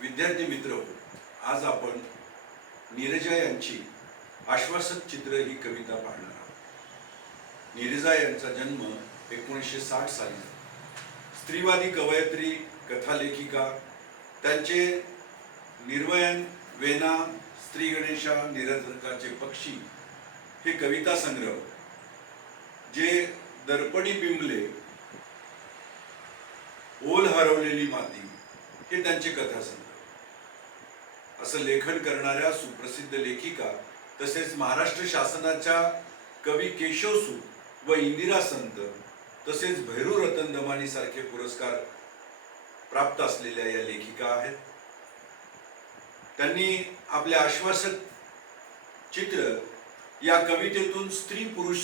विद्यार्थी मित्र, आज आपण नीरजा यांची आश्वासक चित्र ही कविता पाहणार आहोत। नीरजा यांचा जन्म 1960 साली झाला। स्त्रीवादी कवयित्री, कथालेखिका। त्यांचे निर्वयन, वेना, स्त्री गणेशा, निरंतरकाचे पक्षी हे कविता संग्रह, जे दर्पणी बिंबले, ओल हरवलेली माती, हे त्यांचे कथासंग्रह। असं लेखन करणाऱ्या सुप्रसिद्ध लेखिका तसेच महाराष्ट्र शासनाच्या कवी केशवसूत व इंदिरा संत तसेच भैरू रतन दमानी सारखे पुरस्कार प्राप्त असलेल्या या लेखिका आहेत। त्यांनी आपल्या आश्वासक चित्र या कवितेतून स्त्री पुरुष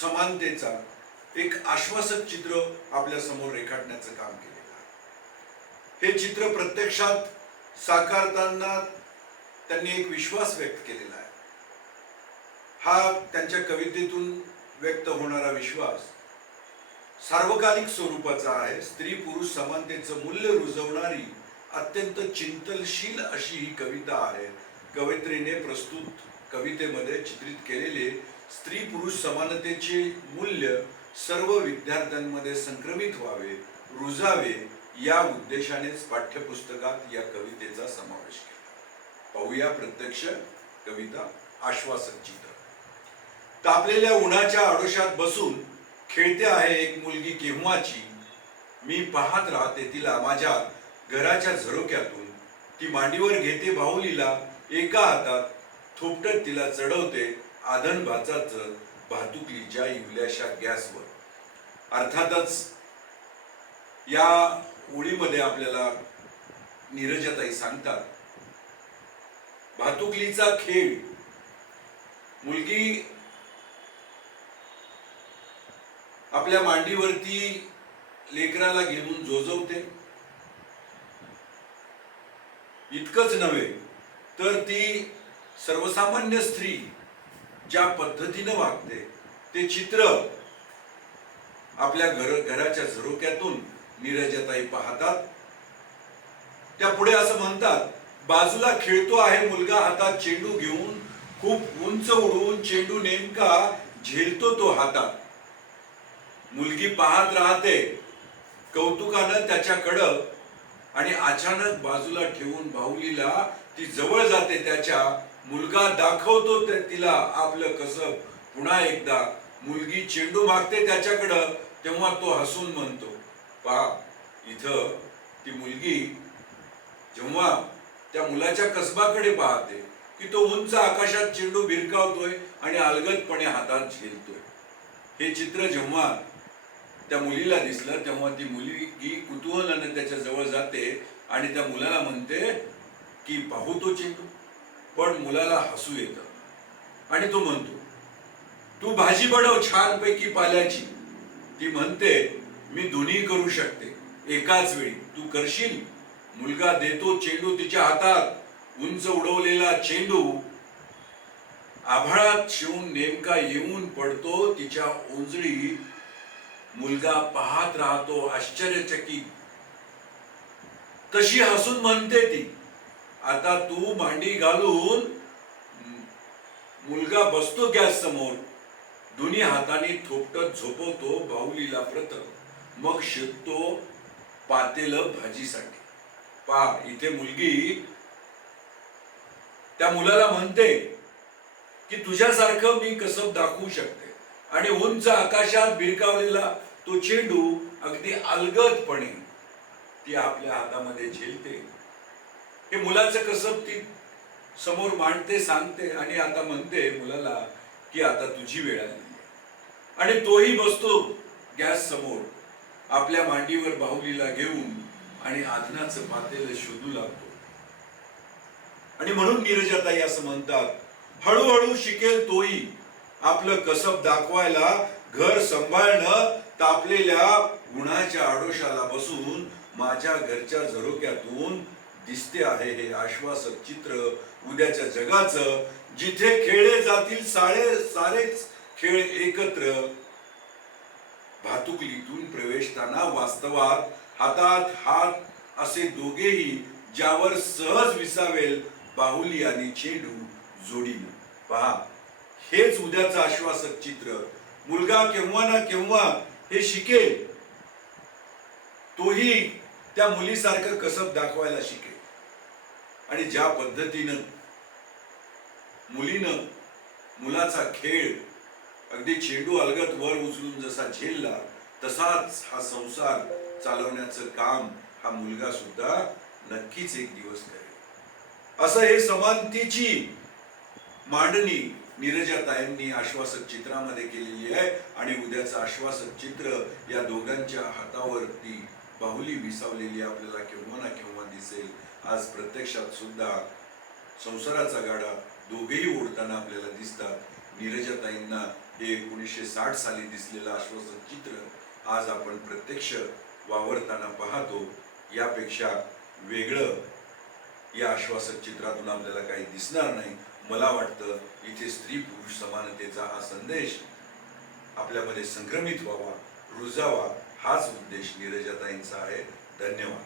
समानतेचा एक आश्वासक चित्र आपल्या समोर रेखाटण्याचं काम केलेलं आहे। हे चित्र प्रत्यक्षात साकारताना त्यांनी एक विश्वास व्यक्त केलेला आहे। हा त्यांच्या कवितेतून व्यक्त होणारा विश्वास सार्वकालिक स्वरूपाचा आहे। स्त्री पुरुष समानतेचं मूल्य रुजवणारी अत्यंत चिंतनशील अशी ही कविता आहे। कवयित्रीने प्रस्तुत कवितेमध्ये चित्रित केलेले स्त्री पुरुष समानतेचे मूल्य सर्व विद्यार्थ्यांमध्ये संक्रमित व्हावे, रुजावे या उद्देशानेच पाठ्यपुस्तकात या कवितेचा समावेश केला। पाहूया प्रत्यक्ष कविता आश्वासक चित्र। तापलेल्या उन्हाच्या आडोशात बसून खेळते आहे एक मुलगी केव्हाची। मी पाहत राहते तिला माझ्या घराच्या झरोक्यातून। ती मांडीवर घेते बाहुलीला एका हातात, थोपटत तिला चढवते आधन भाचाचं भातुकलीच्या इवल्याशा गॅसवर। अर्थातच या ओळीमध्ये आपल्याला नीरजाताई सांगतात, भातुकलीचा खेळ। मुलगी आपल्या मांडीवरती लेकराला घेऊन जोजवते। इतकंच नव्हे तर ती सर्वसामान्य स्त्री ज्या पद्धतीने वागते ते चित्र आपल्या घराच्या झरोक्यातून नीरजाताई पाहतात। त्या पुढे असं म्हणतात, बाजूला खेळतो आहे मुलगा हातात चेंडू घेऊन, खूप उंच उडून चेंडू नेमका झेलतो तो हातात। मुलगी पाहत राहते कौतुकानं त्याच्याकडं आणि अचानक बाजूला ठेवून बाहुलीला ती जवळ जाते त्याच्या। मुलगा दाखवतो तिला आपलं कसब पुन्हा एकदा। मुलगी चेंडू मागते त्याच्याकडं, तेव्हा तो हसून म्हणतो, पहा इथं ती मुलगी जेव्हा त्या मुलाच्या कसबाकडे पाहते की तो उंच आकाशात चेंडू भिरकावतोय आणि अलगदपणे हातात झेलतोय। हे चित्र जेव्हा त्या मुलीला दिसलं तेव्हा ती मुलगी कुतूहलाने त्याच्या जवळ जाते आणि त्या मुलाला म्हणते की पाहू तो चेंडू। पण मुलाला हसू येतं आणि तो म्हणतो, तू भाजी बनव छानपैकी पाल्याची। ती म्हणते, मी दोन्ही करू शकते एकाच वेळी, तू करशील? मुलगा देतो चेंडू तिच्या हातात, उंच उडवलेला चेंडू आभाळात शिवून नेमका येऊन पडतो तिच्या ओंजळी। मुलगा पाहत राहतो आश्चर्यचकित। तशी हसून म्हणते ती, आता तू मांडी घालून। मुलगा बसतो गॅस समोर, दोन्ही हाताने थोपटत झोपवतो बाहुलीला प्रथम, मग शिकतो पातेलं भाजीसाठी। पहा इथे मुलगी त्या मुलाला म्हणते की तुझ्यासारखं मी कसब दाखवू शकते। आणि उंच आकाशात भिरकावलेला तो चेंडू अगदी अलगदपणे ती आपल्या हातामध्ये झेलते। हे मुलाचं कसब ती समोर मांडते, सांगते आणि आता म्हणते मुलाला की आता तुझी वेळ आली। आणि तोही बसतो गॅस समोर आपल्या मांडीवर बाहुलीला घेऊन आणि आधनाचं पातेलं शोधू लागतो। आणि म्हणून नीरजाताई असं म्हणतात, हळूहळू शिकेल तोही आपलं कसब दाखवायला। घर सांभाळणं तापलेल्या उन्हाच्या आडोशाला बसून माझ्या घरच्या झरोक्यातून दिसते आहे हे आश्वासक चित्र उद्याच्या जगाचं, जिथे खेळले जातील सारेच खेळ एकत्र। भातुकलीतून प्रवेशताना वास्तवात हातात हात असे दोघेही ज्यावर सहज विसावेल बाहुली आणि चेंडू जोडीनं. पहा, हेच उद्याचं आश्वासक चित्र. मुलगा केव्हा ना केव्हा हे शिकेल, तोही त्या मुलीसारखं कसब दाखवायला शिकेल. आणि ज्या पद्धतीनं मुलीनं मुलाचा खेळ अगदी चेंडू अलगत वर उचलून जसा झेलला, तसाच हा संसार चालवण्याचं काम हा मुलगा सुद्धा नक्कीच एक दिवस करेल. असं हे समानतेची मांडणी नीरजाताईंनी आश्वासक चित्रामध्ये केलेली आहे. आणि उद्याचं आश्वासक चित्र या दोघांच्या हातावरती बाहुली विसावलेली आपल्याला केव्हा ना केव्हा दिसेल. आज प्रत्यक्षात सुद्धा संसाराचा गाडा दोघेही ओढताना आपल्याला दिसतात. नीरजाताईंना हे 1960 साली दिसलेलं आश्वासक चित्र आज आपण प्रत्यक्ष वावरताना पाहतो. यापेक्षा वेगळं या आश्वासक चित्रातून आपल्याला काही दिसणार नाही. मला वाटतं इथे स्त्री पुरुष समानतेचा हा संदेश आपल्यामध्ये संक्रमित व्हावा, रुजावा, हाच उद्देश नीरजाताईंचा आहे. धन्यवाद.